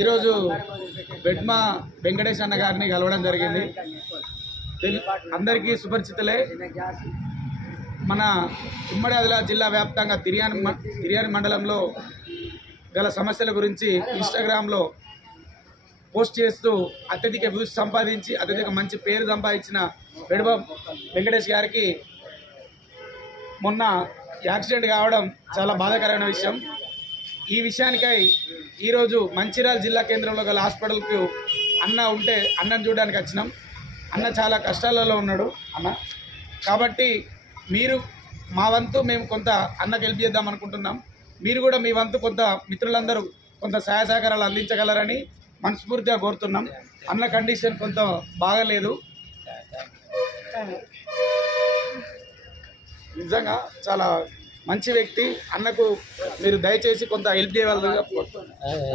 ఈరోజు బెడ్మా వెంకటేష్ అన్న గారిని కలవడం జరిగింది. అందరికీ సుపరిచితులే. మన ఉమ్మడి ఆదిలాబాద్ జిల్లా వ్యాప్తంగా తిర్యాని మండలంలో గల సమస్యల గురించి ఇన్స్టాగ్రామ్లో పోస్ట్ చేస్తూ అత్యధిక వ్యూస్ సంపాదించి అత్యధిక మంచి పేరు సంపాదించిన బెడ్మా వెంకటేష్ గారికి మొన్న యాక్సిడెంట్ కావడం చాలా బాధాకరమైన విషయం. ఈ విషయానికై ఈరోజు మంచిర్యాల జిల్లా కేంద్రంలో గల హాస్పిటల్కు అన్న ఉంటే అన్నను చూడడానికి వచ్చినాం. అన్న చాలా కష్టాలలో ఉన్నాడు అన్న. కాబట్టి మీరు మా వంతు మేము కొంత అన్నకు హెల్ప్ చేద్దాం అనుకుంటున్నాం. మీరు కూడా మీ వంతు కొంత మిత్రులందరూ కొంత సహాయ సహకారాలు అందించగలరని మనస్ఫూర్తిగా కోరుతున్నాం. అన్న కండిషన్ కొంత బాగలేదు. నిజంగా చాలా మంచి వ్యక్తి. అన్నకు మీరు దయచేసి కొంత హెల్ప్ చేయగలరు.